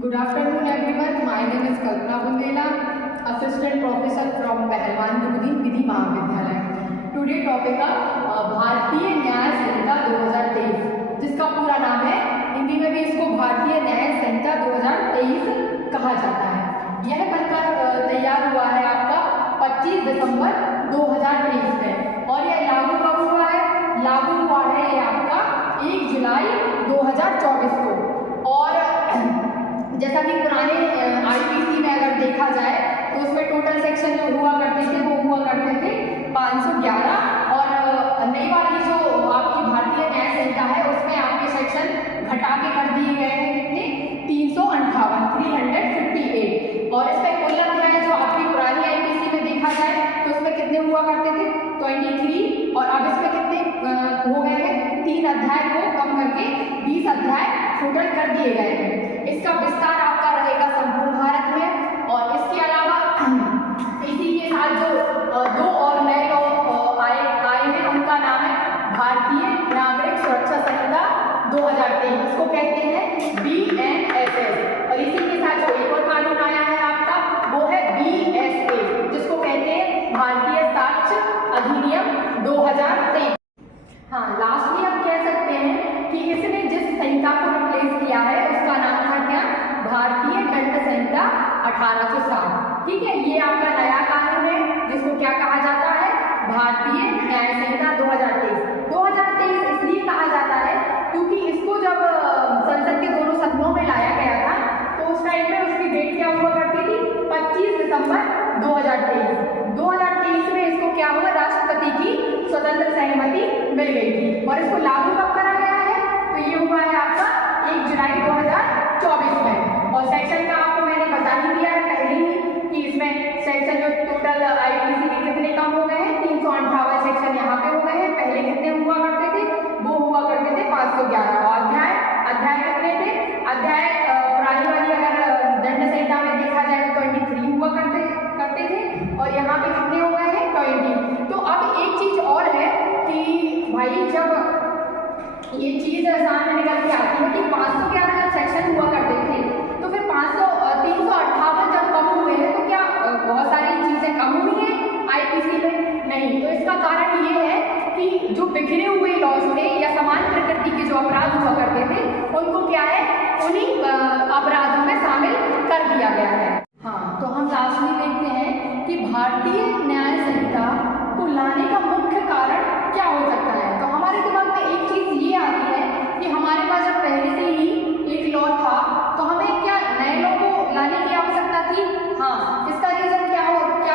Good afternoon everyone. My name is Kalpana Bundela, Assistant Professor from पहलवान गुरुदीन विधि महाविद्यालय। Today topic का भारतीय न्याय संहिता 2023, जिसका पूरा नाम है, हिंदी में भी इसको भारतीय न्याय संहिता 2023 कहा जाता है। यह बनकर तैयार हुआ है आपका 25 दिसंबर 2023 में और यह लागू कब हुआ है? लागू हुआ है ये आपका 1 जुलाई 2024 को। और जैसा कि पुराने आईपीसी में अगर देखा जाए तो उसमें टोटल सेक्शन जो हुआ करते थे वो हुआ करते थे 511 और नई वाली जो आपकी भारतीय न्याय संहिता है उसमें आपके सेक्शन घटा के कर दिए गए हैं कितने? 358 और इसमें कुल अध्याय जो आपकी पुरानी आईपीसी में देखा जाए तो उसमें कितने हुआ करते थे? 23 और अब इसमें कितने हो गए हैं? 3 अध्याय को कम करके 20 अध्याय टोटल कर दिए गए हैं। इसका विस्तार आपका रहेगा संपूर्ण भारत में और इसके अलावा इसी के साथ जो 2 और नए लॉ आए हैं उनका नाम है भारतीय नागरिक सुरक्षा संहिता 2023, इसको कहते हैं BNSS। और इसी के साथ जो एक और कानून आया है आपका वो है BSA, जिसको कहते हैं भारतीय साक्ष्य अधिनियम 2023। हाँ, लास्टली हम कह सकते हैं कि इसने जिस संहिता को रिप्लेस किया है उसका नाम था क्या? भारतीय दंड संहिता 1860। ठीक है, ये आपका नया कानून है जिसको क्या कहा जाता है? भारतीय न्याय संहिता 2023 इसलिए कहा जाता है क्योंकि इसको जब संसद के दोनों सदनों में लाया गया था तो उस टाइम में उसकी डेट क्या हुआ करती थी? 25 दिसंबर 2023 में इसको क्या हुआ? राष्ट्रपति की स्वतंत्र सहमति मिल गई थी और इसको लागू कब करा गया है? तो ये हुआ है आपका 1 जुलाई 2024 में। और सेक्शन का आपको मैंने बता ही दिया है पहले ही कि इसमें सेक्शन जो टोटल आईपीसी के कितने कम हो गए हैं? 358 सेक्शन यहाँ पे हो गए हैं। पहले कितने हुआ करते थे? वो हुआ करते थे 511। और अध्याय कितने थे? अध्याय पुरानी वाली अगर दंड संहिता में देखा जाए तो 23 हुआ करते थे और यहाँ पे कितने हो गए हैं? 20। तो अब एक चीज और है कि भाई जब ये चीज सामने निकल के आती है कि 511 जब सेक्शन हुआ करते थे तो फिर 358 जब कम हुए हैं तो क्या बहुत सारी चीजें कम हुई हैं आईपीसी में? नहीं। तो इसका कारण ये है कि जो बिखरे हुए लॉज थे या समान प्रकृति के जो अपराध हुआ करते थे उनको क्या है? उन्हीं अपराधों में शामिल कर दिया गया है। हाँ, तो हम लास्ट में देखते हैं कि भारतीय न्याय संहिता को लाने का मुख्य कारण क्या हो सकता है। तो हमारे दिमाग में एक चीज ये आती है कि हमारे पास जब पहले से ही एक लॉ था तो हमें क्या नए लॉ को लाने की आवश्यकता थी? हाँ, इसका रीजन क्या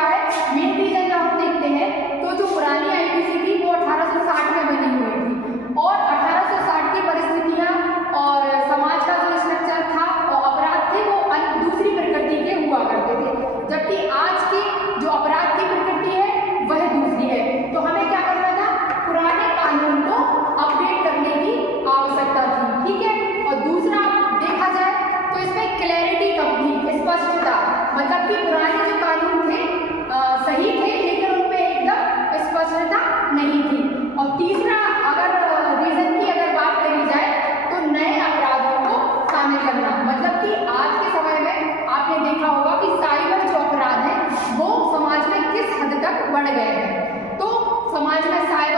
है? मेन रीजन जब हम देखते हैं तो जो पुरानी आईपीसी थी वो 1860 में बनी हुई थी और 1860 की परिस्थितियां और समाज का जो स्ट्रक्चर था और अपराध थे वो दूसरी प्रकृति के हुआ करते थे, जबकि आज की जो अपराध की प्रकृति है वह दूसरी है। तो हमें क्या करना था? पुराने कानून को अपडेट करने की आवश्यकता थी। ठीक है, और दूसरा देखा जाए तो इसमें क्लैरिटी कम थी, स्पष्टता, मतलब कि पुराने जो कानून थे सही थे लेकिन उनमें एकदम स्पष्टता नहीं थी। और तीसरा अगर रीजन की अगर बात करी जाए तो नए अपराधों को शामिल करना, मतलब कि आज के समय में आपने देखा होगा कि साइबर जो अपराध है वो समाज में किस हद तक बढ़ गए हैं। तो समाज में साइबर